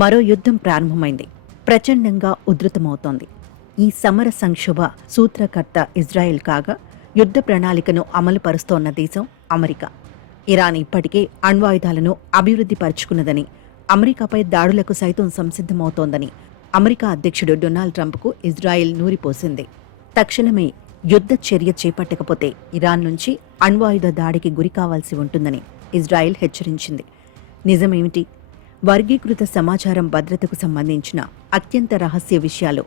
మరో యుద్ధం ప్రారంభమైంది. ప్రచండంగా ఉధృతమవుతోంది. ఈ సమర సంక్షోభ సూత్రకర్త ఇజ్రాయెల్ కాగా, యుద్ధ ప్రణాళికను అమలుపరుస్తోన్న దేశం అమెరికా. ఇరాన్ ఇప్పటికే అణ్వాయుధాలను అభివృద్ధి పరుచుకున్నదని, అమెరికాపై దాడులకు సైతం సంసిద్ధమవుతోందని అమెరికా అధ్యక్షుడు డొనాల్డ్ ట్రంప్కు ఇజ్రాయెల్ నూరిపోసింది. తక్షణమే యుద్ధ చర్య చేపట్టకపోతే ఇరాన్ నుంచి అణ్వాయుధ దాడికి గురికావాల్సి ఉంటుందని ఇజ్రాయెల్ హెచ్చరించింది. నిజమేమిటి? వర్గీకృత సమాచారం భద్రతకు సంబంధించిన అత్యంత రహస్య విషయాలు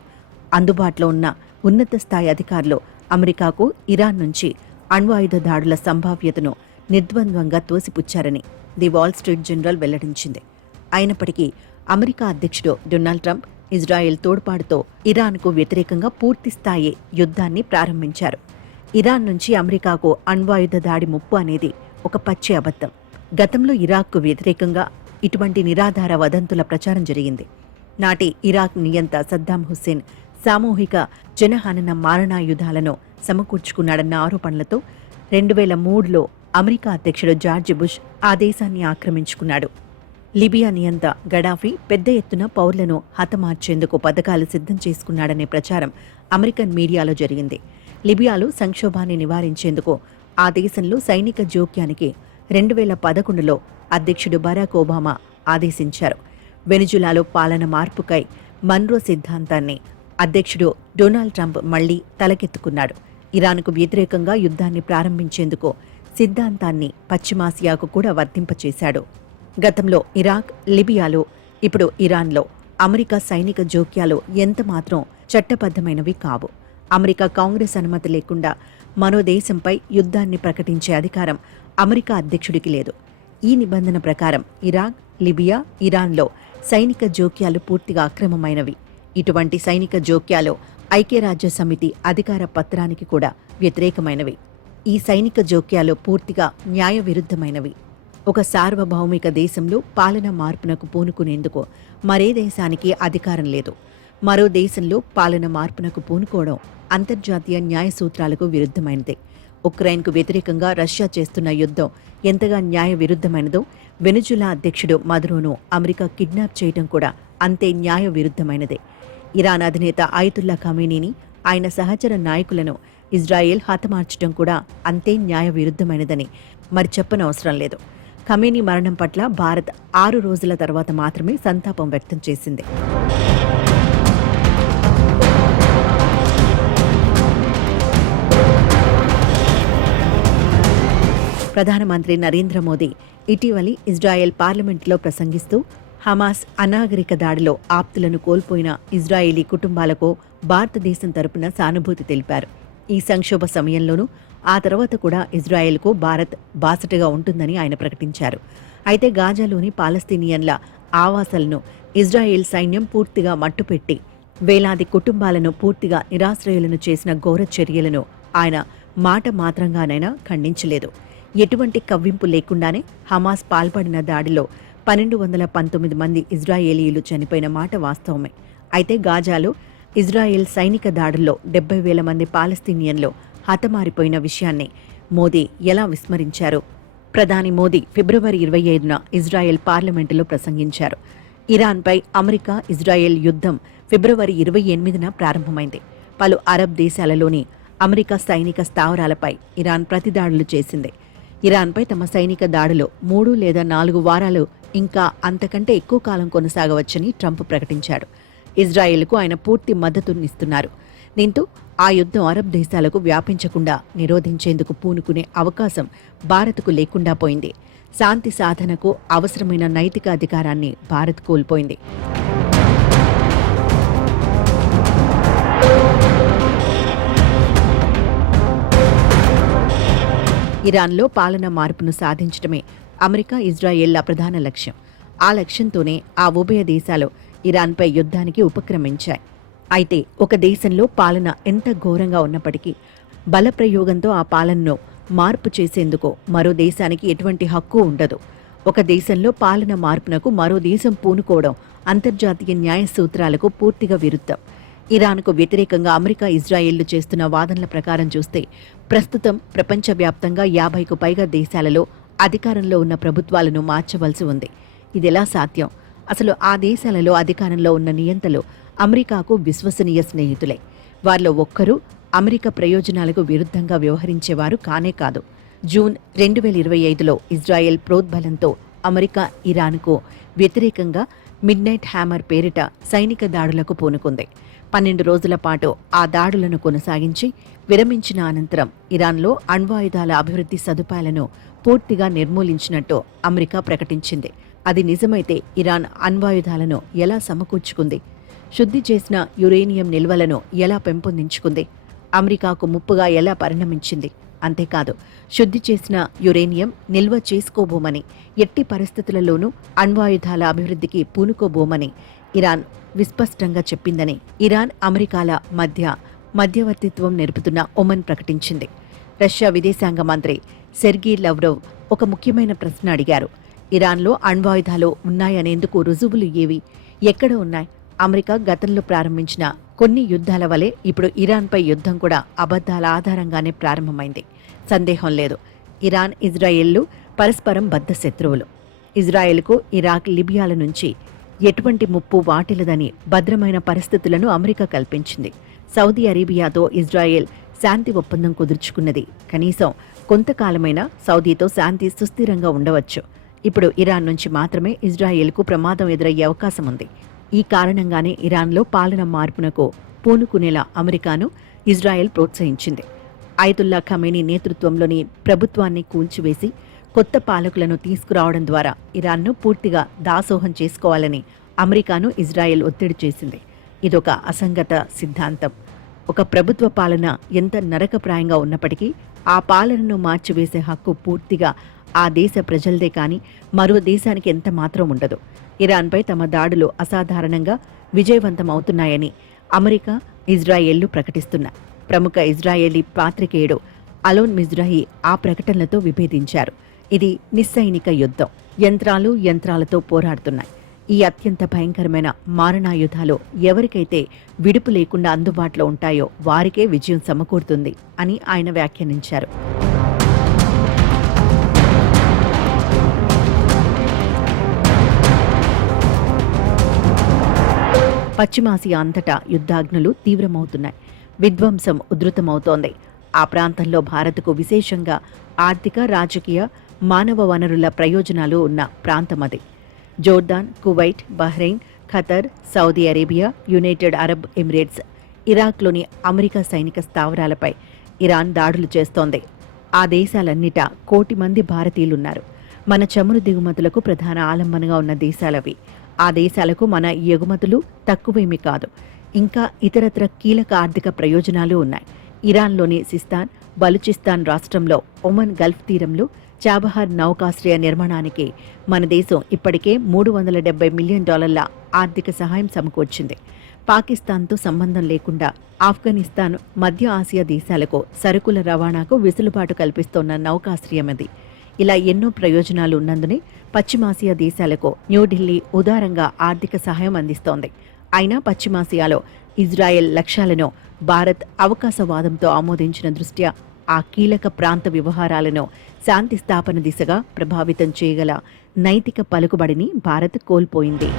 అందుబాటులో ఉన్న ఉన్నత స్థాయి అధికారులు అమెరికాకు ఇరాన్ నుంచి అణ్వాయుధ దాడుల సంభావ్యతను నిర్ద్వంద్వంగా తోసిపుచ్చారని ది వాల్ స్ట్రీట్ జర్నల్ వెల్లడించింది. అయినప్పటికీ అమెరికా అధ్యక్షుడు డొనాల్డ్ ట్రంప్ ఇజ్రాయెల్ తోడ్పాటుతో ఇరాన్కు వ్యతిరేకంగా పూర్తిస్థాయి యుద్ధాన్ని ప్రారంభించారు. ఇరాన్ నుంచి అమెరికాకు అణ్వాయుధ దాడి ముప్పు అనేది ఒక పచ్చి అబద్ధం. గతంలో ఇరాక్కు వ్యతిరేకంగా ఇటువంటి నిరాధార వదంతుల ప్రచారం జరిగింది. నాటి ఇరాక్ నియంత సద్దాం హుస్సేన్ సామూహిక జనహనన మారణాయుధాలను సమకూర్చుకున్నాడన్న ఆరోపణలతో 2003లో అమెరికా అధ్యక్షుడు జార్జ్ బుష్ ఆ దేశాన్ని ఆక్రమించుకున్నాడు. లిబియా నియంత గడాఫీ పెద్ద ఎత్తున పౌరులను హతమార్చేందుకు పథకాలు సిద్ధం చేసుకున్నాడనే ప్రచారం అమెరికన్ మీడియాలో జరిగింది. లిబియాలో సంక్షోభాన్ని నివారించేందుకు ఆ దేశంలో సైనిక జోక్యానికి 2011లో అధ్యక్షుడు బరాక్ ఒబామా ఆదేశించారు. వెనిజులాలో పాలన మార్పుకై మన్రో సిద్ధాంతాన్ని అధ్యక్షుడు డొనాల్డ్ ట్రంప్ మళ్లీ తలకెత్తుకున్నాడు. ఇరాన్కు వ్యతిరేకంగా యుద్ధాన్ని ప్రారంభించేందుకు సిద్ధాంతాన్ని పశ్చిమాసియాకు కూడా వర్తింపచేశాడు. గతంలో ఇరాక్, లిబియాలో, ఇప్పుడు ఇరాన్లో అమెరికా సైనిక జోక్యాలు ఎంతమాత్రం చట్టబద్ధమైనవి కావు. అమెరికా కాంగ్రెస్ అనుమతి లేకుండా మరో దేశంపై యుద్ధాన్ని ప్రకటించే అధికారం అమెరికా అధ్యక్షుడికి లేదు. ఈ నిబంధన ప్రకారం ఇరాక్, లిబియా, ఇరాన్లో సైనిక జోక్యాలు పూర్తిగా అక్రమమైనవి. ఇటువంటి సైనిక జోక్యాలు ఐక్యరాజ్య సమితి అధికార పత్రానికి కూడా వ్యతిరేకమైనవి. ఈ సైనిక జోక్యాలు పూర్తిగా న్యాయ విరుద్ధమైనవి. ఒక సార్వభౌమిక దేశంలో పాలన మార్పునకు పూనుకునేందుకు మరే దేశానికి అధికారం లేదు. మరో దేశంలో పాలన మార్పునకు పూనుకోవడం అంతర్జాతీయ న్యాయ సూత్రాలకు విరుద్ధమైనదే. ఉక్రెయిన్కు వ్యతిరేకంగా రష్యా చేస్తున్న యుద్ధం ఎంతగా న్యాయ విరుద్ధమైనదో, వెనిజులా అధ్యక్షుడు మదురోను అమెరికా కిడ్నాప్ చేయడం కూడా అంతే న్యాయ విరుద్ధమైనదే. ఇరాన్ అధినేత అయతుల్లా ఖమేనీని, ఆయన సహచర నాయకులను ఇజ్రాయెల్ హతమార్చడం కూడా అంతే న్యాయ విరుద్ధమైనదని మరి చెప్పనవసరం లేదు. ఖమేనీ మరణం పట్ల భారత్ 6 రోజుల తర్వాత మాత్రమే సంతాపం వ్యక్తం చేసింది. ప్రధానమంత్రి నరేంద్ర మోదీ ఇటీవలి ఇజ్రాయెల్ పార్లమెంట్లో ప్రసంగిస్తూ హమాస్ అనాగరిక దాడిలో ఆప్తులను కోల్పోయిన ఇజ్రాయేలీ కుటుంబాలకు భారతదేశం తరపున సానుభూతి తెలిపారు. ఈ సంక్షోభ సమయంలోనూ ఆ తర్వాత కూడా ఇజ్రాయెల్కు భారత్ బాసటగా ఉంటుందని ఆయన ప్రకటించారు. అయితే గాజాలోని పాలస్తీనియన్ల ఆవాసాలను ఇజ్రాయెల్ సైన్యం పూర్తిగా మట్టుపెట్టి వేలాది కుటుంబాలను పూర్తిగా నిరాశ్రయులను చేసిన ఘోర చర్యలను ఆయన మాట మాత్రంగానైనా ఖండించలేదు. ఎటువంటి కవ్వింపు లేకుండానే హమాస్ పాల్పడిన దాడిలో 1219 మంది ఇజ్రాయేలీయులు చనిపోయిన మాట వాస్తవమే. అయితే గాజాలో ఇజ్రాయెల్ సైనిక దాడుల్లో 70,000 మంది పాలస్తీనియన్లు హతమారిపోయిన విషయాన్ని మోదీ ఎలా విస్మరించారు? ప్రధాని మోదీ ఫిబ్రవరి 25న ఇజ్రాయెల్ పార్లమెంటులో ప్రసంగించారు. ఇరాన్పై అమెరికా ఇజ్రాయెల్ యుద్ధం ఫిబ్రవరి 28న ప్రారంభమైంది. పలు అరబ్ దేశాలలోని అమెరికా సైనిక స్థావరాలపై ఇరాన్ ప్రతిదాడులు చేసింది. ఇరాన్పై తమ సైనిక దాడులు 3 లేదా 4 వారాలు ఇంకా అంతకంటే ఎక్కువ కాలం కొనసాగవచ్చని ట్రంప్ ప్రకటించాడు. ఇజ్రాయెల్కు ఆయన పూర్తి మద్దతునిస్తున్నారు. దీంతో ఆ యుద్ధం అరబ్ దేశాలకు వ్యాపించకుండా నిరోధించేందుకు పూనుకునే అవకాశం భారత్కు లేకుండా పోయింది. శాంతి సాధనకు అవసరమైన నైతిక అధికారాన్ని భారత్ కోల్పోయింది. ఇరాన్లో పాలనా మార్పును సాధించడమే అమెరికా, ఇజ్రాయెల్ల ప్రధాన లక్ష్యం. ఆ లక్ష్యంతోనే ఆ ఉభయ దేశాలు ఇరాన్పై యుద్ధానికి ఉపక్రమించాయి. అయితే ఒక దేశంలో పాలన ఎంత ఘోరంగా ఉన్నప్పటికీ బలప్రయోగంతో ఆ పాలనను మార్పు చేసేందుకు మరో దేశానికి ఎటువంటి హక్కు ఉండదు. ఒక దేశంలో పాలన మార్పునకు మరో దేశం పూనుకోవడం అంతర్జాతీయ న్యాయ సూత్రాలకు పూర్తిగా విరుద్ధం. ఇరాన్కు వ్యతిరేకంగా అమెరికా, ఇజ్రాయెల్లు చేస్తున్న వాదనల ప్రకారం చూస్తే ప్రస్తుతం ప్రపంచవ్యాప్తంగా 50కు పైగా దేశాలలో అధికారంలో ఉన్న ప్రభుత్వాలను మార్చవలసి ఉంది. ఇదెలా సాధ్యం? అసలు ఆ దేశాలలో అధికారంలో ఉన్న నియంతలు అమెరికాకు విశ్వసనీయ స్నేహితులే. వారిలో ఒక్కరూ అమెరికా ప్రయోజనాలకు విరుద్ధంగా వ్యవహరించేవారు కానే కాదు. జూన్ 2025లో ఇజ్రాయెల్ ప్రోద్బలంతో అమెరికా ఇరాన్కు వ్యతిరేకంగా మిడ్నైట్ హ్యామర్ పేరిట సైనిక దాడులకు పూనుకుంది. 12 రోజుల పాటు ఆ దాడులను కొనసాగించి విరమించిన అనంతరం ఇరాన్లో అణ్వాయుధాల అభివృద్ధి సదుపాయాలను పూర్తిగా నిర్మూలించినట్టు అమెరికా ప్రకటించింది. అది నిజమైతే ఇరాన్ అణ్వాయుధాలను ఎలా సమకూర్చుకుంది? శుద్ధి చేసిన యురేనియం నిల్వలను ఎలా పెంపొందించుకుంది? అమెరికాకు ముప్పుగా ఎలా పరిణమించింది? అంతేకాదు, శుద్ధి చేసిన యురేనియం నిల్వ చేసుకోబోమని, ఎట్టి పరిస్థితులలోనూ అణ్వాయుధాల అభివృద్ధికి పూనుకోబోమని ఇరాన్ విస్పష్టంగా చెప్పిందని ఇరాన్ అమెరికాల మధ్యవర్తిత్వం నెరుపుతున్న ఒమన్ ప్రకటించింది. రష్యా విదేశాంగ మంత్రి సెర్గీ లవ్రోవ్ ఒక ముఖ్యమైన ప్రశ్న అడిగారు. ఇరాన్లో అణ్వాయుధాలు ఉన్నాయనేందుకు రుజువులు ఏవి? ఎక్కడ ఉన్నాయి? అమెరికా గతంలో ప్రారంభించిన కొన్ని యుద్ధాల వలె ఇప్పుడు ఇరాన్పై యుద్ధం కూడా అబద్ధాల ఆధారంగానే ప్రారంభమైంది. సందేహం లేదు, ఇరాన్ ఇజ్రాయెల్లు పరస్పరం బద్ధ శత్రువులు. ఇజ్రాయెల్కు ఇరాక్, లిబియాల నుంచి ఎటువంటి ముప్పు వాటిల్లదని భద్రమైన పరిస్థితులను అమెరికా కల్పించింది. సౌదీ అరేబియాతో ఇజ్రాయెల్ శాంతి ఒప్పందం కుదుర్చుకున్నది. కనీసం కొంతకాలమైనా సౌదీతో శాంతి సుస్థిరంగా ఉండవచ్చు. ఇప్పుడు ఇరాన్ నుంచి మాత్రమే ఇజ్రాయెల్కు ప్రమాదం ఎదురయ్యే అవకాశం ఉంది. ఈ కారణంగానే ఇరాన్లో పాలన మార్పునకు పూనుకునేలా అమెరికాను ఇజ్రాయెల్ ప్రోత్సహించింది. అయతుల్లా ఖమేనీ నేతృత్వంలోని ప్రభుత్వాన్ని కూల్చివేసి కొత్త పాలకులను తీసుకురావడం ద్వారా ఇరాన్ను పూర్తిగా దాసోహం చేసుకోవాలని అమెరికాను ఇజ్రాయెల్ ఒత్తిడి చేసింది. ఇదొక అసంగత సిద్ధాంతం. ఒక ప్రభుత్వ పాలన ఎంత నరకప్రాయంగా ఉన్నప్పటికీ ఆ పాలనను మార్చివేసే హక్కు పూర్తిగా ఆ దేశ ప్రజలదే కానీ మరో దేశానికి ఎంత మాత్రం ఉండదు. ఇరాన్పై తమ దాడులు అసాధారణంగా విజయవంతమవుతున్నాయని అమెరికా, ఇజ్రాయెల్లు ప్రకటిస్తున్నాయి. ప్రముఖ ఇజ్రాయేలీ పాత్రికేయుడు అలోన్ మిజ్రాహీ ఆ ప్రకటనలతో విభేదించారు. ఇది నిస్సైనిక యుద్ధం. యంత్రాలతో పోరాడుతున్నాయి. ఈ అత్యంత భయంకరమైన మారణాయుధాలు ఎవరికైతే విడుపు లేకుండా అందుబాటులో ఉంటాయో వారికే విజయం సమకూరుతుంది అని ఆయన వ్యాఖ్యానించారు. పశ్చిమాసియా అంతటా యుద్ధాగ్నులు తీవ్రమవుతున్నాయి. విధ్వంసం ఉధృతమవుతోంది. ఆ ప్రాంతంలో భారత్కు విశేషంగా ఆర్థిక, రాజకీయ, మానవ వనరుల ప్రయోజనాలు ఉన్న ప్రాంతమది. Jordan, Kuwait, Bahrain, Qatar, Saudi Arabia, United Arab Emirates, ఇరాక్లోని అమెరికా సైనిక స్థావరాలపై ఇరాన్ దాడులు చేస్తోంది. ఆ దేశాలన్నిటా 1 కోటి మంది భారతీయులున్నారు. మన చమురు దిగుమతులకు ప్రధాన ఆలంబనగా ఉన్న దేశాలవి. ఆ దేశాలకు మన ఎగుమతులు తక్కువేమీ కాదు. ఇంకా ఇతరత్ర కీలక ఆర్థిక ప్రయోజనాలు ఉన్నాయి. ఇరాన్లోని సిస్తాన్, బలూచిస్తాన్ రాష్ట్రంలో ఒమన్ గల్ఫ్ తీరంలో చాబహార్ నౌకాశ్రయ నిర్మాణానికి మన దేశం ఇప్పటికే $370 మిలియన్ ఆర్థిక సహాయం సమకూర్చింది. పాకిస్తాన్తో సంబంధం లేకుండా ఆఫ్ఘనిస్తాన్, మధ్య ఆసియా దేశాలకు సరుకుల రవాణాకు వెసులుబాటు కల్పిస్తోన్న నౌకాశ్రయమది. ఇలా ఎన్నో ప్రయోజనాలు ఉన్నందునే పశ్చిమాసియా దేశాలకు న్యూఢిల్లీ ఉదారంగా ఆర్థిక సహాయం అందిస్తోంది. అయినా పశ్చిమాసియాలో ఇజ్రాయెల్ లక్ష్యాలను భారత్ అవకాశవాదంతో ఆమోదించిన దృష్ట్యా ఆ కీలక ప్రాంత వ్యవహారాలను శాంతి స్థాపన దిశగా ప్రభావితం చేయగల నైతిక పలుకుబడిని భారత్ కోల్పోయింది.